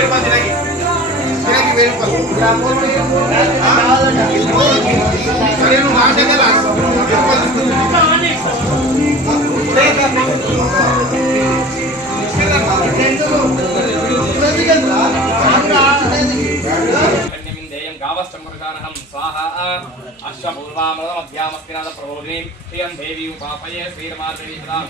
వెయ్యి రూపాయలు తినకి తినకి వెయ్యి రూపాయలు సరే నువ్వు స్వాహా ప్రబోధినీం దేవీ ఉపాపయే శ్రీరమాదేవీ ప్రదాం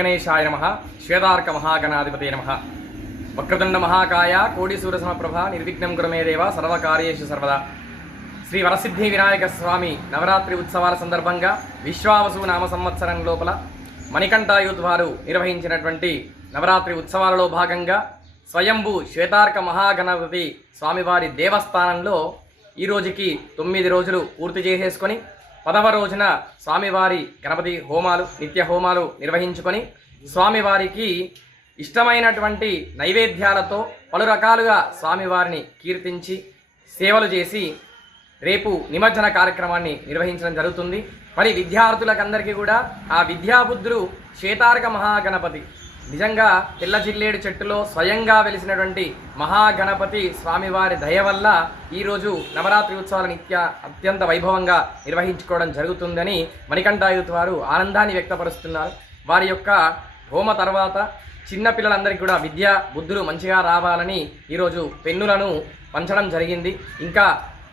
గణేశాయ నమ. శ్వేతార్క మహాగణాధిపతే నమ. వక్రదండ మహాకాయ కోడిసూర సమప్రభ నిర్విఘ్నం కురమే దేవ సర్వకార్యేషు సర్వదా. శ్రీ వరసిద్ధి వినాయక స్వామి నవరాత్రి ఉత్సవాల సందర్భంగా విశ్వావసు నామ సంవత్సరం లోపల మణికంఠాయూత్ వారు నిర్వహించినటువంటి నవరాత్రి ఉత్సవాలలో భాగంగా స్వయంభూ శ్వేతార్క మహాగణపతి స్వామివారి దేవస్థానంలో ఈ రోజుకి తొమ్మిది రోజులు పూర్తి చేసేసుకొని పదవ రోజున స్వామివారి గణపతి హోమాలు నిత్య హోమాలు నిర్వహించుకొని స్వామివారికి ఇష్టమైనటువంటి నైవేద్యాలతో పలు రకాలుగా స్వామివారిని కీర్తించి సేవలు చేసి రేపు నిమజ్జన కార్యక్రమాన్ని నిర్వహించడం జరుగుతుంది. మరి విద్యార్థులకందరికీ కూడా ఆ విద్యాబుద్ధులు శ్వేతారక మహాగణపతి నిజంగా తెల్ల జిల్లేడు చెట్టులో స్వయంగా వెలిసినటువంటి మహాగణపతి స్వామివారి దయ వల్ల ఈరోజు నవరాత్రి ఉత్సవాల నిత్య అత్యంత వైభవంగా నిర్వహించుకోవడం జరుగుతుందని మణికంఠాయుత్ వారు ఆనందాన్ని వ్యక్తపరుస్తున్నారు. వారి యొక్క హోమ తర్వాత చిన్నపిల్లలందరికీ కూడా విద్య బుద్ధులు మంచిగా రావాలని ఈరోజు పెన్నులను పంచడం జరిగింది. ఇంకా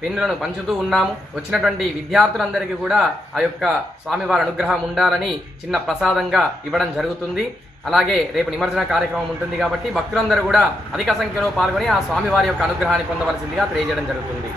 పెన్నులను పంచుతూ ఉన్నాము. వచ్చినటువంటి విద్యార్థులందరికీ కూడా ఆ యొక్క స్వామివారి అనుగ్రహం ఉండాలని చిన్న ప్రసాదంగా ఇవ్వడం జరుగుతుంది. అలాగే రేపు నిమజ్జన కార్యక్రమం ఉంటుంది కాబట్టి భక్తులందరూ కూడా అధిక సంఖ్యలో పాల్గొని ఆ స్వామివారి యొక్క అనుగ్రహాన్ని పొందవలసిందిగా తెలియజేయడం జరుగుతుంది.